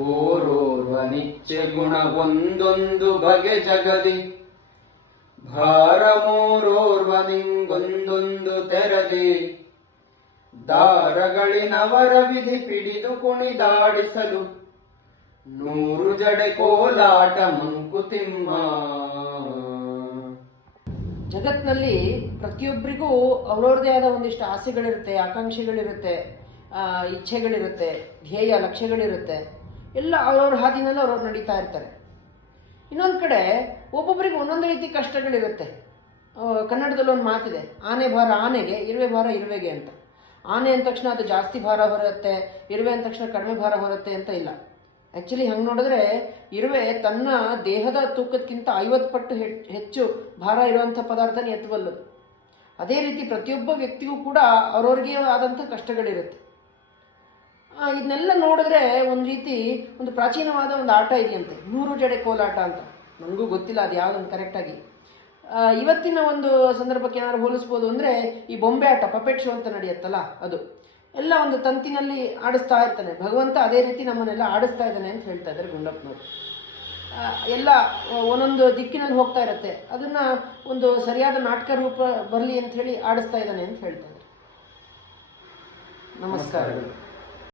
ಓರೋರ್ವ ನಿತ್ಯ ಗುಣ ಒಂದೊಂದು ಬಗೆ ಜಗದಿ. ಭಾರ ಮೂರೋರ್ವ ನಿಂಗೊಂದೊಂದು ತೆರದಿ. ದಾರಗಳಿನವರ ವಿಧಿ ಪಿಡಿದು ಕುಣಿದಾಡಿಸಲು. ನೂರು ಜಡೆ ಕೋಲಾಟ ಮಂಕುತಿಮ್ಮ. ಜಗತ್ನಲ್ಲಿ ಪ್ರತಿಯೊಬ್ಬರಿಗೂ ಅವ್ರವ್ರದೇ ಆದ ಒಂದಿಷ್ಟು ಆಸೆಗಳಿರುತ್ತೆ, ಆಕಾಂಕ್ಷೆಗಳಿರುತ್ತೆ ಇಚ್ಛೆಗಳಿರುತ್ತೆ, ಧ್ಯೇಯ ಲಕ್ಷ್ಯಗಳಿರುತ್ತೆ. ಎಲ್ಲ ಅವ್ರವ್ರ ಹಾದಿನಲ್ಲಿ ಅವ್ರವ್ರು ನಡೀತಾ ಇರ್ತಾರೆ. ಇನ್ನೊಂದು ಕಡೆ ಒಬ್ಬೊಬ್ಬರಿಗೆ ಒಂದೊಂದು ರೀತಿ ಕಷ್ಟಗಳಿರುತ್ತೆ. ಕನ್ನಡದಲ್ಲಿ ಒಂದು ಮಾತಿದೆ, ಆನೆ ಭಾರ ಆನೆಗೆ, ಇರುವೆ ಭಾರ ಇರುವೆಗೆ ಅಂತ. ಆನೆ ಅಂದ ತಕ್ಷಣ ಅದು ಜಾಸ್ತಿ ಭಾರ ಹೊರುತ್ತೆ ಇರುವೆ ಅಂದ ತಕ್ಷಣ ಕಡಿಮೆ ಭಾರ ಹೊರುತ್ತೆ ಅಂತ ಇಲ್ಲ. ಆ್ಯಕ್ಚುಲಿ ಹಂಗೆ ನೋಡಿದ್ರೆ ಇರುವೆ ತನ್ನ ದೇಹದ ತೂಕಕ್ಕಿಂತ ಐವತ್ತು ಪಟ್ಟು ಹೆಚ್- ಹೆಚ್ಚು ಭಾರ ಇರುವಂಥ ಪದಾರ್ಥನ ಎತ್ತಬಲ್ಲದು. ಅದೇ ರೀತಿ ಪ್ರತಿಯೊಬ್ಬ ವ್ಯಕ್ತಿಗೂ ಕೂಡ ಅವ್ರವ್ರಿಗೆ ಆದಂಥ ಕಷ್ಟಗಳಿರುತ್ತೆ. ಇದನ್ನೆಲ್ಲ ನೋಡಿದ್ರೆ ಒಂದು ರೀತಿ ಒಂದು ಪ್ರಾಚೀನವಾದ ಒಂದು ಆಟ ಇದೆಯಂತೆ. ನೂರು ಜಡೆ ಕೋಲಾಟ ಅಂತ. ನನಗೂ ಗೊತ್ತಿಲ್ಲ ಅದು ಯಾವುದೊಂದು ಕರೆಕ್ಟಾಗಿ ಇವತ್ತಿನ ಒಂದು ಸಂದರ್ಭಕ್ಕೆ ಏನಾದ್ರು ಹೋಲಿಸ್ಬೋದು ಅಂದರೆ ಈ ಬೊಂಬೆ ಆಟ ಪಪೆಟ್ ಶೋ ಅಂತ ನಡೆಯುತ್ತಲ್ಲ ಅದು. ಎಲ್ಲ ಒಂದು ತಂತಿನಲ್ಲಿ ಆಡಿಸ್ತಾ ಇರ್ತಾನೆ. ಭಗವಂತ ಅದೇ ರೀತಿ ನಮ್ಮನ್ನೆಲ್ಲ ಆಡಿಸ್ತಾ ಇದ್ದಾನೆ ಅಂತ ಹೇಳ್ತಾ ಇದ್ದಾರೆ ಗುಂಡಪ್ಪನವರು. ಎಲ್ಲ ಒಂದೊಂದು ದಿಕ್ಕಿನಲ್ಲಿ ಹೋಗ್ತಾ ಇರುತ್ತೆ. ಅದನ್ನ ಒಂದು ಸರಿಯಾದ ನಾಟಕ ರೂಪ ಬರಲಿ ಅಂತ ಹೇಳಿ ಆಡಿಸ್ತಾ ಇದ್ದಾನೆ ಅಂತ ಹೇಳ್ತಾ ಇದ್ದಾರೆ. ನಮಸ್ಕಾರಗಳು.